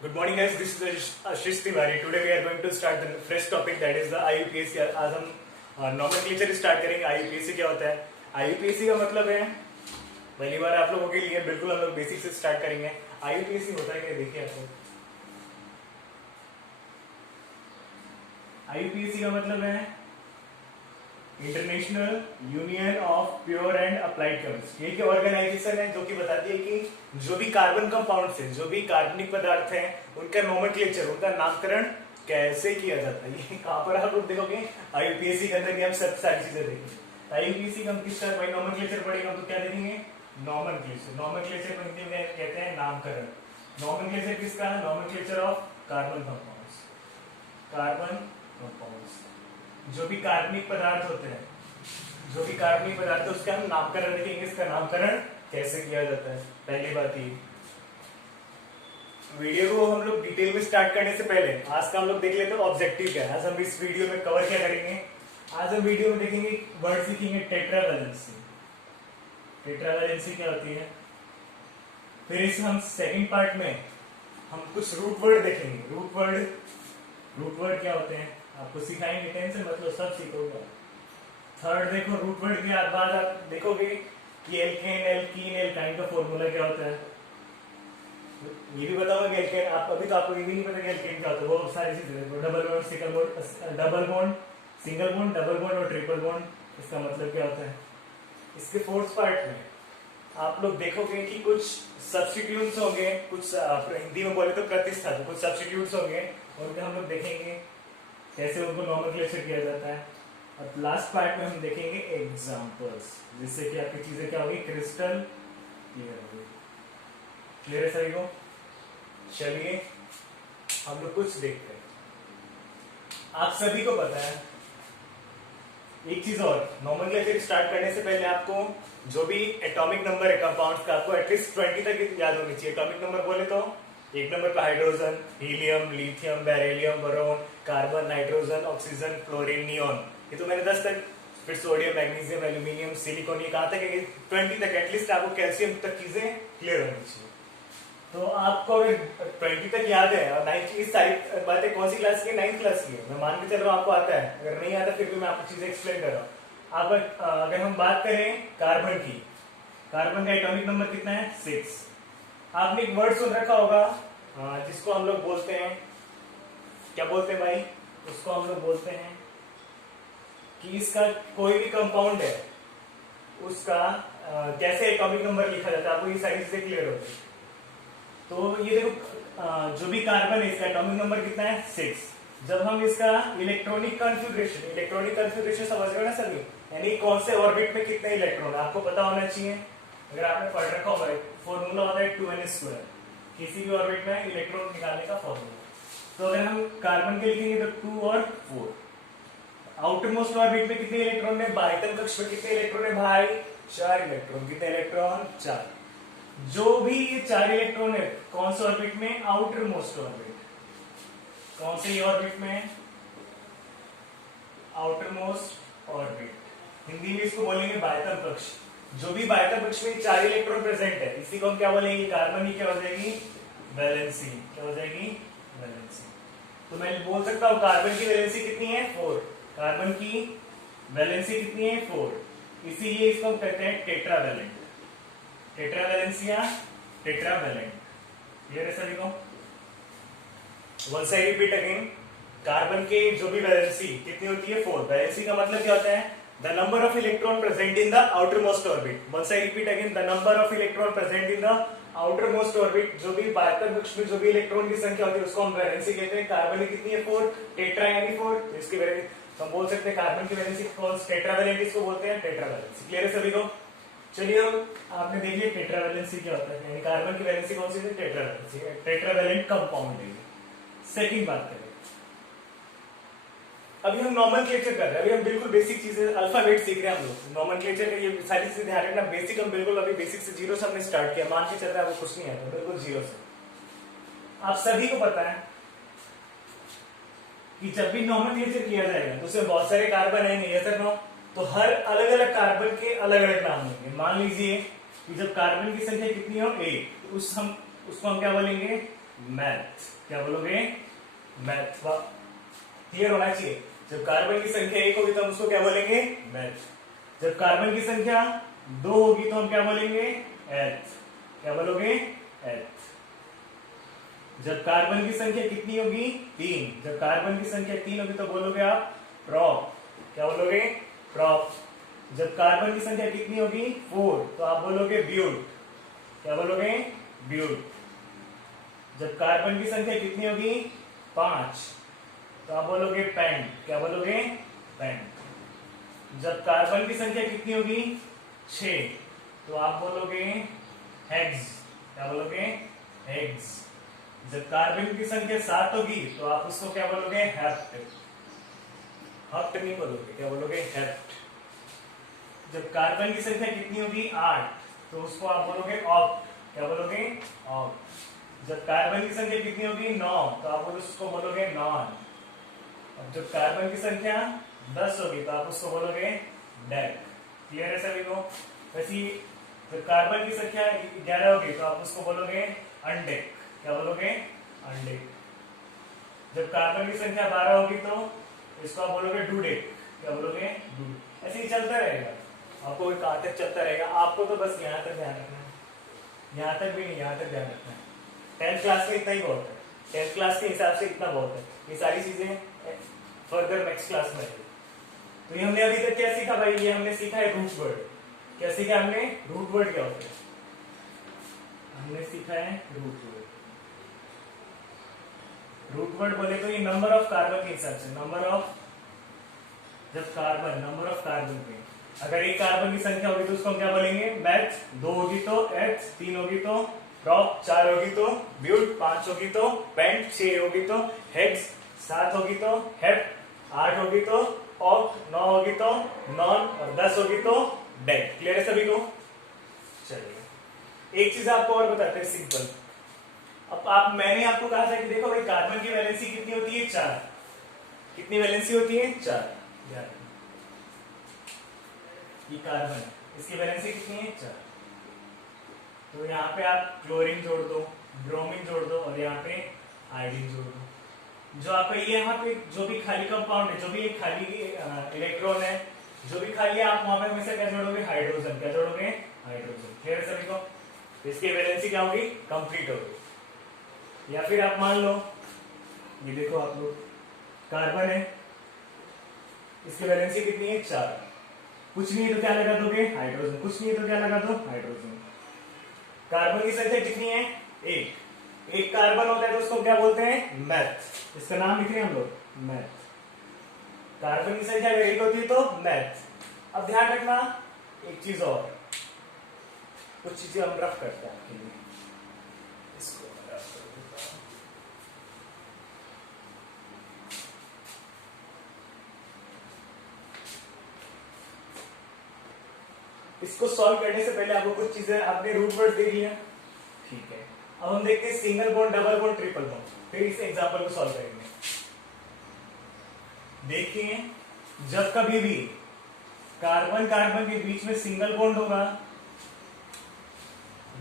Good morning, guys. This is Ashish Tiwari. Today we are going to start the fresh topic, that is the IUPAC. आज हम nomenclature start करेंगे. IUPAC क्या होता है? IUPAC का मतलब है, पहली बार आप लोगों के लिए बिल्कुल हम लोग बेसिक से स्टार्ट करेंगे. IUPAC होता है क्या, देखिए आप लोग. IUPAC का मतलब है international union of pure and applied chemist. ये ऑर्गेनाइजेशन है जो कि बताती है कि जो भी कार्बन कंपाउंड्स है, जो भी कार्बनिक पदार्थ हैं, उनका नोमेनक्लेचर, उनका नामकरण कैसे किया जाता है. ये कहां पर आप लोग देखोगे? आईयूपीएसी के अंदर. हम सब सारी चीजें देखेंगे. आईयूपीएसी का हम किसका भाई नोमेनक्लेचर पढ़ेंगे तो क्या देखेंगे? नोमेनक्लेचर. नोमेनक्लेचर को हिंदी में कहते हैं नामकरण. नोमेनक्लेचर किसका? Nomenclature of carbon compounds. Carbon compounds, जो भी कार्बनिक पदार्थ होते हैं, जो भी कार्बनिक पदार्थ है उसका हम नामकरण देखेंगे. इसका नामकरण कैसे किया जाता है. पहली बात ये, वीडियो को हम लोग डिटेल में स्टार्ट करने से पहले आज का हम लोग देख लेते हैं ऑब्जेक्टिव क्या है. आज हम इस वीडियो में कवर क्या करेंगे? आज हम वीडियो में देखेंगे वर्ड सीखेंगे टेट्रावैलेंसी. टेट्रावैलेंसी क्या होती है. फिर इस हम सेकंड पार्ट में हम कुछ रूट वर्ड देखेंगे. रूट वर्ड क्या होते हैं आपको सिखाएंगे. टेंशन मतलब सब सीखोगे. थर्ड देखो, रूट वर्ड के बाद आप देखोगे कि एल्केन, एल्कीन, एल्काइन का फॉर्मूला क्या होता है. ये भी बताऊंगा कि एल्केन, आप अभी तो आपको ये भी नहीं पता कि एल्केन क्या होता है. वो सारी चीजें, double bond, single bond, double bond, single bond, double bond और ट्रिपल बॉन्ड, इसका मतलब क्या होता है. इसके फोर्थ पार्ट में आप लोग देखोगे कि कुछ सब्स्टिट्यूट्स होंगे, कुछ हिंदी में बोले तो प्रतिस्थापन, कुछ सब्स्टिट्यूट्स होंगे, उनके हम लोग देखेंगे कैसे उनको नॉमेनक्लेचर किया जाता है. और लास्ट पार्ट में हम देखेंगे एग्जांपल्स, जिससे कि आपकी चीजें क्या होगी, क्रिस्टल क्लियर होगी. क्लियर है सभी को? चलिए हम लोग कुछ देखते हैं. आप सभी को पता है एक चीज और, नॉमेनक्लेचर स्टार्ट करने से पहले आपको जो भी एटॉमिक नंबर है कंपाउंड्स का, आपको एटलीस्ट 20 तक याद होनी चाहिए. एटॉमिक नंबर बोले तो एक नंबर पे hydrogen, helium, lithium, beryllium, boron, carbon, nitrogen, oxygen, fluorine, neon. ये तो मैंने 10 तक. फिर सोडियम, मैग्नीशियम, एल्यूमिनियम, सिलिकॉन, ये कहां तक है? 20 तक. एटलीस्ट आपको कैल्शियम तक चीजें क्लियर होनी चाहिए. तो आपको अगर 20 तक याद है और 9 इस सारी बातें कौन सी क्लास की है? 9th क्लास की है. मैं मान के चल रहा हूँ आपको आता है. अगर नहीं आता फिर भी मैं आपको चीजें एक्सप्लेन कर रहा हूँ. अगर हम बात करें कार्बन की, कार्बन का एटॉमिक नंबर कितना है? 6. आपने एक वर्ड सुन रखा होगा जिसको हम लोग बोलते हैं, क्या बोलते हैं भाई? उसको हम लोग बोलते हैं कि इसका कोई भी कंपाउंड है उसका कैसे एटॉमिक नंबर लिखा जाता है. आपको ये सारी चीजें क्लियर होगी. तो ये देखो, जो भी कार्बन है इसका एटॉमिक नंबर कितना है? 6. जब हम इसका इलेक्ट्रॉनिक कॉन्फ़िगरेशन समझ रहे हो ना सभी, यानी कौन से ऑर्बिट में कितने इलेक्ट्रॉन है आपको पता होना चाहिए. अगर आपने पढ़ रखा होगा, फॉर्मूला होता है 2n². किसी भी ऑर्बिट में इलेक्ट्रॉन निकालने का फॉर्मूला. तो अगर हम कार्बन के लिखेंगे तो 2 और 4. आउटर मोस्ट ऑर्बिट में कितने इलेक्ट्रॉन है? बाह्यतम कक्ष में कितने इलेक्ट्रॉन है भाई? 4 इलेक्ट्रॉन. कितने इलेक्ट्रॉन? 4. जो भी ये 4 इलेक्ट्रॉन है कौन से ऑर्बिट में? Outer most orbit. कौन से ऑर्बिट में? Outer most orbit. हिंदी में इसको बोलेंगे बाह्यतम कक्ष. जो भी बाह्यतम कक्ष में 4 इलेक्ट्रॉन प्रेजेंट है, इसी को हम क्या बोलेंगे? कार्बन की क्या हो जाएगी? वैलेंसी. क्या हो जाएगी? वैलेंसी. तो मैं बोल सकता हूं कार्बन की वैलेंसी कितनी है? 4. कार्बन की वैलेंसी कितनी है? 4. इसीलिए इसको हम कहते हैं टेट्रावैलेंट. टेट्रावैलेंसी या टेट्रावैलेंट. क्लियर है सभी को? Once I repeat again, carbon के जो भी वैलेंसी कितनी होती है? 4. वैलेंसी का मतलब क्या होता है? The number of electron present in the outermost orbit. Once I repeat again, the number of electron present in the outermost orbit. जो भी बाह्यतम कक्ष में जो भी इलेक्ट्रॉन की संख्या होती है उसको हम वैलेंसी कहते हैं. कार्बन की कितनी है? 4. टेट्रा यानी 4. तो इसकी वैलेंसी हम बोल सकते हैं कार्बन की वैलेंसी टेट्रावैलेंट, इसको बोलते हैं टेट्रावैलेंसी. क्लियर है सभी को? चलिए हम आपने देख लिया टेट्रावैलेंसी क्या होता है. यानी कार्बन की वैलेंसी कौन सी है? टेट्रावैलेंसी. टेट्रावैलेंट कंपाउंड है. सेकंड बात करें, अभी हम नॉमेनक्लेचर कर रहे हैं. अभी हम बिल्कुल बेसिक चीजें, अल्फाबेट सीख रहे हैं हम लोग. नॉमेनक्लेचर के ये सारी चीजें ध्यान रखना. बेसिक हम बिल्कुल अभी बेसिक से जीरो से हमने स्टार्ट किया. मान के चल रहा है आपको कुछ नहीं आता, बिल्कुल जीरो से. आप सभी को पता है कि जब भी नॉमेनक्लेचर किया जाएगा तो उसमें बहुत सारे कार्बन आएंगे. यस और नो? तो हर अलग अलग कार्बन के अलग अलग नाम होंगे. मान लीजिए कि जब कार्बन की संख्या कितनी हो? 8, तो उसको हम क्या बोलेंगे? मैथ। क्या बोलोगे? मैथ। क्लियर होना चाहिए। जब कार्बन की संख्या 1 होगी तो हम उसको क्या बोलेंगे? मैथ। जब कार्बन की संख्या 2 होगी तो हम क्या बोलेंगे? एथ। क्या बोलोगे? एथ। जब कार्बन की संख्या कितनी होगी? 3। जब कार्बन की संख्या 3 होगी तो बोलोगे आप प्रॉप। क्या बोलोगे? प्रॉप। जब कार्बन की संख्या कितनी होगी? 4 तो आप बोलोगे ब्यूट। क्या बोलोगे? ब्यूट। जब कार्बन की संख्या कितनी होगी? 5 तो आप बोलोगे पेंट। क्या बोलोगे? पेंट। जब कार्बन की संख्या कितनी होगी? 6 तो आप बोलोगे हेक्स। क्या बोलोगे? हेक्स। जब कार्बन की संख्या 7 होगी तो आप उसको क्या बोलोगे? हेप्ट। हेप्ट नहीं बोलोगे, क्या बोलोगे? हेप्ट। जब कार्बन की संख्या कितनी होगी? 8 तो उसको आप बोलोगे ऑक्ट। क्या बोलोगे? ऑक्ट। जब कार्बन की संख्या कितनी होगी? 9 तो आप उसको बोलोगे नॉन। अब जब कार्बन की संख्या 10 होगी तो आप उसको बोलोगे डेक। क्लियर है सभी को? वैसे जब कार्बन की संख्या 11 होगी तो आप उसको बोलोगे अनडेक। क्या बोलोगे? अनडेक। जब कार्बन की संख्या 12 होगी तो इसको आप बोलोगे डूडेक। क्या बोलोगे? डूडेक। ऐसे ही चलता रहेगा, आपको कहां तक चलता रहेगा। आपको तो बस यहाँ तक ध्यान रखना है, यहाँ तक भी नहीं, यहाँ तक ध्यान रखना है। 10th क्लास में इतना ही बहुत है, 10th क्लास के हिसाब से इतना बहुत है। ये सारी चीजें फर्दर नेक्स्ट क्लास में है। तो ये हमने अभी तक क्या सीखा भाई? ये हमने सीखा है रूट वर्ड। क्या सीखा हमने? रूट वर्ड क्या होता है? हमने सीखा है रूट वर्ड। रूट वर्ड बोले तो ये नंबर ऑफ कार्बन के हिसाब से, नंबर ऑफ, जब कार्बन, नंबर ऑफ कार्बन पे अगर एक कार्बन की संख्या होगी तो उसको हम क्या बोलेंगे? मैथ। 2 होगी तो एथ, 3 होगी तो प्रॉप, 4 होगी तो ब्यूट, 5 होगी तो पेंट, 6 होगी तो हेक्स, 7 होगी तो हेप्ट, 8 होगी तो ऑक्ट, 9 होगी तो नॉन और 10 होगी तो डेक। क्लियर है सभी को? चलिए एक चीज आपको और बताते हैं सिंपल। अब मैंने आपको कहा था कि देखो भाई कार्बन की वैलेंसी कितनी होती है? 4। कितनी वैलेंसी होती है? 4। ये कार्बन है, इसकी वैलेंसी कितनी है? 4। तो यहाँ पे आप क्लोरीन जोड़ दो, ब्रोमीन जोड़ दो और यहाँ पे आयोडीन जोड़ दो। जो आपका ये यहाँ पे जो भी खाली कंपाउंड है, जो भी एक खाली इलेक्ट्रॉन है, जो भी खाली है, आप वहां पे हमेशा क्या जोड़ोगे? हाइड्रोजन। क्या जोड़ोगे? हाइड्रोजन। क्लियर है सभी को? तो इसकी वैलेंसी क्या होगी? कंप्लीट होगी। या फिर आप मान लो ये देखो आप लोग, कार्बन है, इसकी वैलेंसी कितनी है? 4। कुछ नहीं है तो क्या लगा दोगे? हाइड्रोजन। कुछ नहीं है तो क्या लगा दो? हाइड्रोजन। कार्बन की संख्या कितनी है? 1। एक कार्बन होता है तो उसको क्या बोलते हैं? मैथ। इसका नाम लिख रहे हैं हम लोग, मैथ। कार्बन की संख्या अगर 1 होती है तो मैथ। अब ध्यान रखना एक चीज और, कुछ चीजें हम रफ करते हैं आपके लिए। इसको रफ कर देता हूं। इसको सॉल्व करने से पहले आपको कुछ चीजें, आपने रूट वर्ड देख लिया, ठीक है। अब हम देखते हैं single bond, double bond, triple bond, फिर इस एग्जांपल को सॉल्व करेंगे। देखिए जब कभी भी कार्बन कार्बन के बीच में सिंगल बॉन्ड होगा,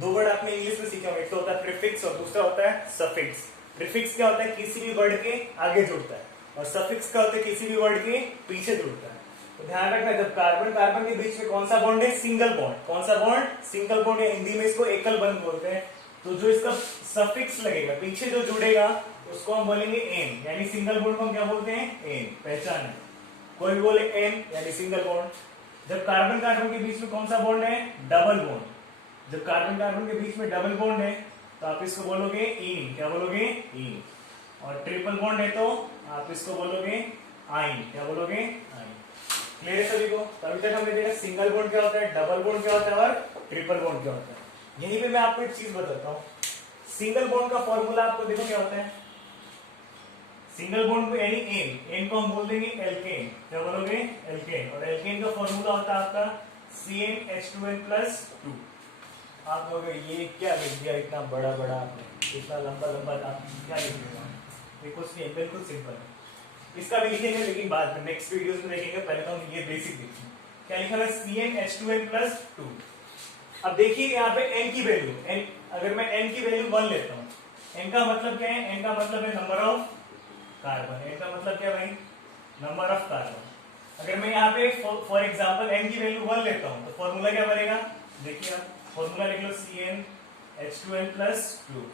2 वर्ड आपने इंग्लिश में सीखे होंगे, एक तो होता है प्रीफिक्स और दूसरा होता है सफिक्स। प्रीफिक्स क्या होता है? किसी भी वर्ड के आगे जुड़ता है, और सफिक्स क्या होता है? किसी भी वर्ड के पीछे जुड़ता है। तो ध्यान रखना, जब कार्बन कार्बन के बीच में कौन सा बॉन्ड है? Single bond. कौन सा बॉन्ड? सिंगल बॉन्ड, या हिंदी में इसको एकल बंध बोलते हैं। तो जो इसका सफिक्स लगेगा, पीछे जो जुड़ेगा, उसको हम बोलेंगे एन, यानी सिंगल बॉन्ड को हम क्या बोलते हैं? एन। पहचान है, कोई भी बोले एन यानी सिंगल बॉन्ड। जब कार्बन कार्बन के बीच में कौन सा बॉन्ड है? Double bond. जब कार्बन कार्बन के बीच में डबल बॉन्ड है तो आप इसको बोलोगे इन। क्या बोलोगे? इन। और ट्रिपल बॉन्ड है तो आप इसको बोलोगे आइन। क्या बोलोगे? आइन। क्लियर है सभी को? तो अभी तक हमने देखा सिंगल बॉन्ड क्या होता है, डबल बॉन्ड क्या होता है और ट्रिपल बॉन्ड क्या होता है। यहीं पे मैं आपको एक चीज बताता हूँ। सिंगल बॉन्ड का फॉर्मूला आपको देखो क्या होता है। सिंगल बॉन्ड को यानी एन, एन को हम बोल देंगे एल्केन। क्या बोलोगे? एल्केन। और एल्केन का फॉर्मूला होता है आपका CnH2n+2। आप लोगे ये क्या लिख दिया इतना बड़ा बड़ा, इतना लंबा लंबा था, क्या लिख दिया? ये कुछ नहीं है, बिल्कुल सिंपल है। इसका भी लिखेंगे लेकिन बाद में नेक्स्ट वीडियोस में देखेंगे, पहले तो हम ये बेसिक देखेंगे। क्या लिखा है? CnH2n+2। अब देखिए यहाँ पे n की वैल्यू, n अगर मैं n की वैल्यू 1 लेता हूँ एन का मतलब क्या है? एन का मतलब है नंबर ऑफ कार्बन। एन का मतलब क्या है भाई? Number of carbon. अगर मैं यहाँ पे फॉर एग्जाम्पल एन की वैल्यू 1 लेता हूँ तो फॉर्मूला क्या बनेगा? देखिए आप फॉर्मूला लिख लो CnH2n+2।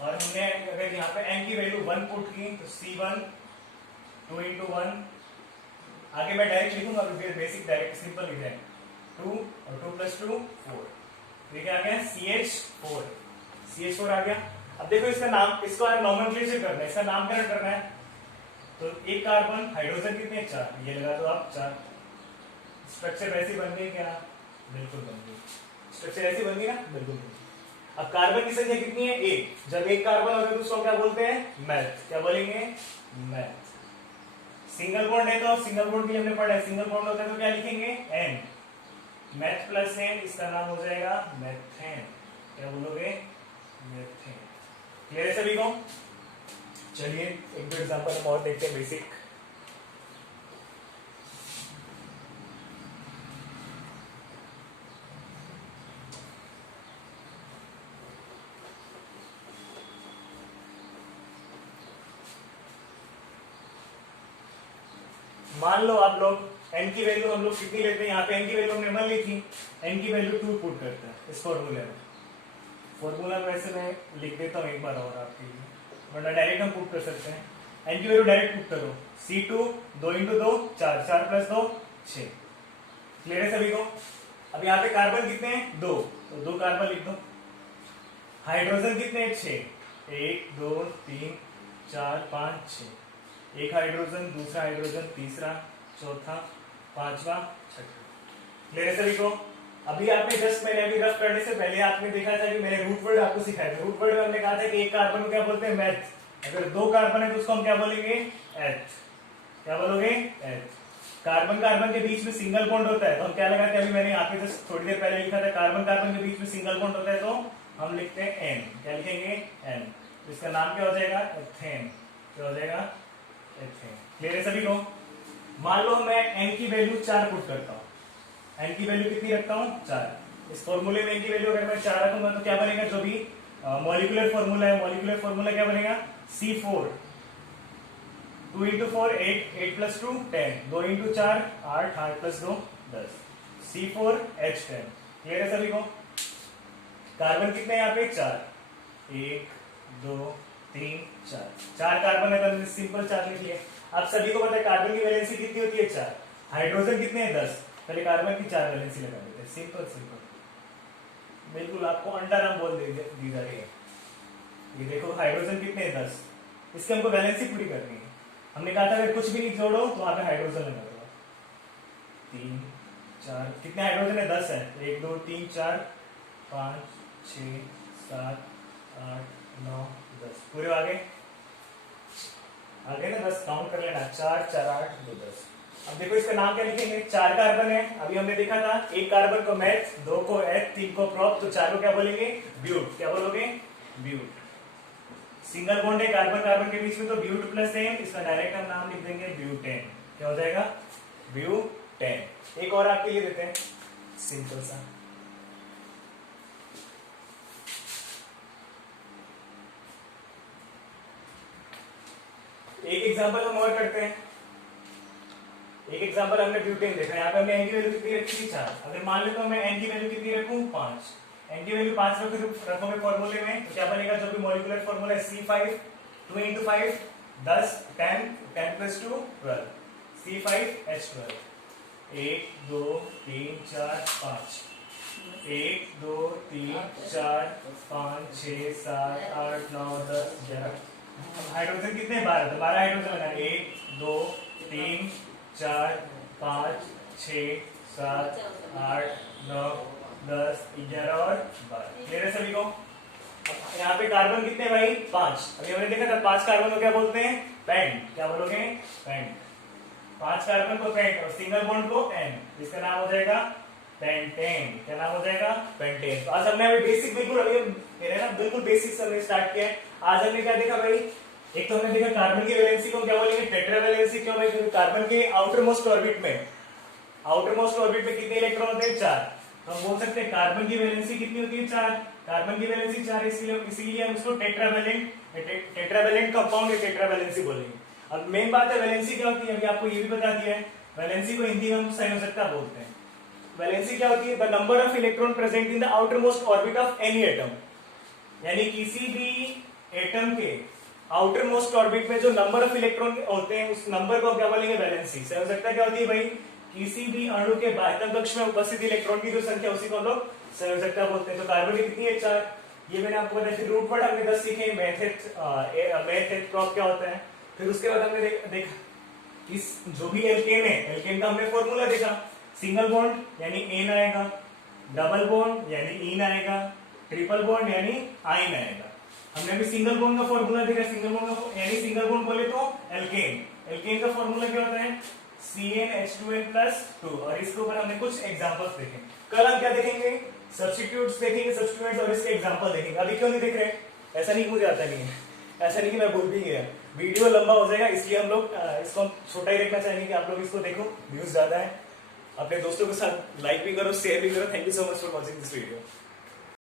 और हमने अगर यहाँ पे एन की वैल्यू 1 पुट की तो C1 2 into 1। आगे मैं डायरेक्ट लिखूंगा, फिर बेसिक डायरेक्ट सिंपल लिख रहे हैं 2 और 2 + 2 4। ये क्या आ गया? CH4। CH4 आ गया। अब देखो इसका नाम, इसको नॉमेनक्लेचर करना है, इसका नामकरण करना है। तो एक कार्बन, हाइड्रोजन कितने? 4। ये लगा दो आप 4। स्ट्रक्चर ऐसी बन गई क्या? बिल्कुल बन गई। स्ट्रक्चर ऐसी बन गई ना? बिल्कुल बन गई। अब कार्बन की संख्या कितनी है? 1। जब एक कार्बन होगा तो उसको क्या बोलते हैं? मैथ। क्या बोलेंगे? मैथ। सिंगल बॉन्ड है तो सिंगल बॉन्ड के लिए हमने पढ़ा है, सिंगल बॉन्ड होता है तो क्या लिखेंगे? एन। मैथ प्लस एन, इसका नाम हो जाएगा मेथेन। क्या बोलोगे? मेथेन। क्लियर है सभी को? चलिए एक दो एग्जांपल हम और देखते हैं बेसिक। मान लो आप लोग n की वैल्यू हम लोग कितनी लेते हैं? यहाँ पे n की वैल्यू हमने 1 ली थी, n की वैल्यू 2 पुट करते हैं इस फॉर्मूले में। फॉर्मूला वैसे मैं लिख देता हूँ एक बार और आपके लिए, वरना डायरेक्ट हम पुट कर सकते हैं। n की वैल्यू डायरेक्ट पुट करो, C2 2 into 2 4, 4 + 2 6। क्लियर है सभी को? अब यहाँ पे कार्बन कितने हैं? 2, तो 2 कार्बन लिख दो। हाइड्रोजन कितने हैं? 6। 1 2 3 4 5 6। एक हाइड्रोजन, दूसरा हाइड्रोजन, तीसरा, चौथा, पांचवा, छठा। क्लियर है सभी को? अभी आपने जस्ट मैंने अभी रफ करने से पहले आपने देखा था कि मैंने रूट वर्ड आपको सिखाया था। रूट वर्ड में हमने कहा था कि एक कार्बन को क्या बोलते हैं? मैथ। अगर 2 कार्बन है तो उसको हम क्या बोलेंगे? एथ। क्या बोलोगे? एथ। कार्बन कार्बन के बीच में सिंगल बॉन्ड होता है तो हम क्या लगाते हैं? अभी मैंने यहाँ पे जस्ट थोड़ी देर पहले लिखा था कार्बन कार्बन के बीच में सिंगल बॉन्ड होता है तो हम लिखते हैं एन। क्या लिखेंगे? एन। तो इसका नाम क्या हो जाएगा? एथेन। क्या हो जाएगा? एथेन। क्लियर है सभी को? मान लो मैं n की वैल्यू 4 पुट करता हूँ। n की वैल्यू कितनी रखता हूँ? 4। इस फॉर्मूले में n की वैल्यू अगर मैं 4 रखूंगा तो क्या बनेगा? जो भी मॉलिक्यूलर फॉर्मूला है, मॉलिक्यूलर फॉर्मूला क्या बनेगा? C4 2 into 4 8, 8 + 2 10, 2 into 4 8, 8 + 2 10, C4H10। Clear है सभी को? कार्बन कितने यहाँ पे? 4। 1 2 3 4। 4 कार्बन है तो हमने सिंपल 4 लिख लिया। आप सभी को पता है कार्बन की वैलेंसी कितनी होती है? 4। हाइड्रोजन कितने हैं? 10। पहले कार्बन की 4 वैलेंसी लगा देते हैं। सिंपल सिंपल, बिल्कुल आपको अंडा बोल दी जा रही है। ये देखो हाइड्रोजन कितने हैं? 10। इसके हमको वैलेंसी पूरी करनी है। हमने कहा था अगर कुछ भी नहीं जोड़ो तो वहां पे हाइड्रोजन लगा दो। 3 4 कितने हाइड्रोजन है? 10 है। 1 2 3 4 5 6 7 8 9 10। पूरे आगे आगे ना 10 काउंट कर लेना। 4 4 8 2 10। अब देखो इसका नाम क्या लिखेंगे? 4 कार्बन है, अभी हमने देखा था। एक कार्बन को मैथ, 2 को एथ, 3 को प्रोप, तो 4 को क्या बोलेंगे? ब्यूट। क्या बोलोगे? ब्यूट। सिंगल बॉन्ड है कार्बन कार्बन के बीच में तो ब्यूट प्लस एन, इसका डायरेक्ट हम नाम लिख देंगे ब्यूटेन। क्या हो जाएगा? ब्यूटेन। एक और आपके लिए देते हैं सिंपल सा। एक एग्जांपल हम और करते हैं। एक एग्जांपल हमने ब्यूटेन देखा, यहाँ पे हमने एन की वैल्यू कितनी रखी थी? 4। अगर मान लेता हूं मैं एन की वैल्यू कितनी रखूं? 5। एन की वैल्यू 5 रखोगे फॉर्मूले में तो क्या बनेगा? जो भी मॉलिक्यूलर फॉर्मूला है C5 2 into 5 10 10 10 + 2 12, C5H12। 1 2 3 4 5 1 2 3 4 5 6 7 8 9 10 11। हाइड्रोजन कितने? 12। तो 12 हाइड्रोजन लगा। 1 2 3 4 5 6 7 8 9 10 11 और 12। क्लियर है सभी को? यहाँ पे कार्बन कितने भाई? 5। अभी हमने देखा था 5 कार्बन को क्या बोलते हैं? पेंट। क्या बोलोगे? पेंट। 5 कार्बन को पेंट और सिंगल बॉन्ड को एन, इसका नाम हो जाएगा पेंटेन। क्या नाम हो जाएगा? पेंटेन। तो आज हमने अभी बेसिक बिल्कुल अभी मेरे ना बिल्कुल बेसिक से हमने स्टार्ट किया है। आज हमने क्या देखा भाई? एक तो हमने देखा कार्बन की वैलेंसी को क्या बोलेंगे? Tetra valency. क्यों भाई? क्योंकि कार्बन के आउटर मोस्ट ऑर्बिट में कितने इलेक्ट्रॉन होते हैं? 4। तो हम बोल सकते हैं कार्बन की वैलेंसी कितनी होती है? 4। कार्बन की वैलेंसी 4 है, इसीलिए हम उसको टेट्रावेलेंट कंपाउंड या टेट्रावेलेंसी बोलेंगे। अब मेन बात है वैलेंसी क्या होती है, अभी आपको ये भी बता दिया है। वैलेंसी को हिंदी में हम संयोजकता बोलते हैं। वैलेंसी क्या होती है? The number of electron present in the outer most orbit of any atom, यानी किसी भी एटम के आउटर मोस्ट ऑर्बिट में जो नंबर ऑफ इलेक्ट्रॉन होते हैं उस नंबर को क्या बोलेंगे? वैलेंसी। संयोजकता क्या होती है भाई? किसी भी अणु के बाह्यतम कक्ष में उपस्थित इलेक्ट्रॉन की जो संख्या उसी को हम लोग संयोजकता बोलते हैं। तो कार्बन की कितनी है? 4। ये मैंने आपको बताया। फिर रूट वर्ड हमने 10 सीखे। मेथ क्रॉप क्या होता है। फिर उसके बाद हमने देखा इस जो भी एल्केन है, एल्केन का हमने फॉर्मूला देखा। सिंगल बॉन्ड यानी एन आएगा, डबल बॉन्ड यानी इन आएगा, ट्रिपल बॉन्ड यानी आइन आएगा। हमने अभी सिंगल बॉन्ड का फॉर्मूला देखा। सिंगल बॉन्ड का यानी सिंगल बॉन्ड बोले तो एल्केन। एल्केन का फॉर्मूला क्या होता है? CnH2n+2। और इसके ऊपर हमने कुछ एग्जांपल्स देखे। कल हम क्या देखेंगे? सब्स्टिट्यूट्स देखेंगे, सब्स्टिट्यूट्स और इसके एग्जांपल देखेंगे। अभी क्यों नहीं देख रहे? ऐसा नहीं, मुझे आता नहीं है, ऐसा नहीं कि मैं भूल भी गया। वीडियो लंबा हो जाएगा, इसलिए हम लोग इसको हम छोटा ही रखना चाहेंगे कि आप लोग इसको देखो, व्यूज ज्यादा है। अपने दोस्तों के साथ लाइक भी करो, शेयर भी करो। Thank you so much for watching this video.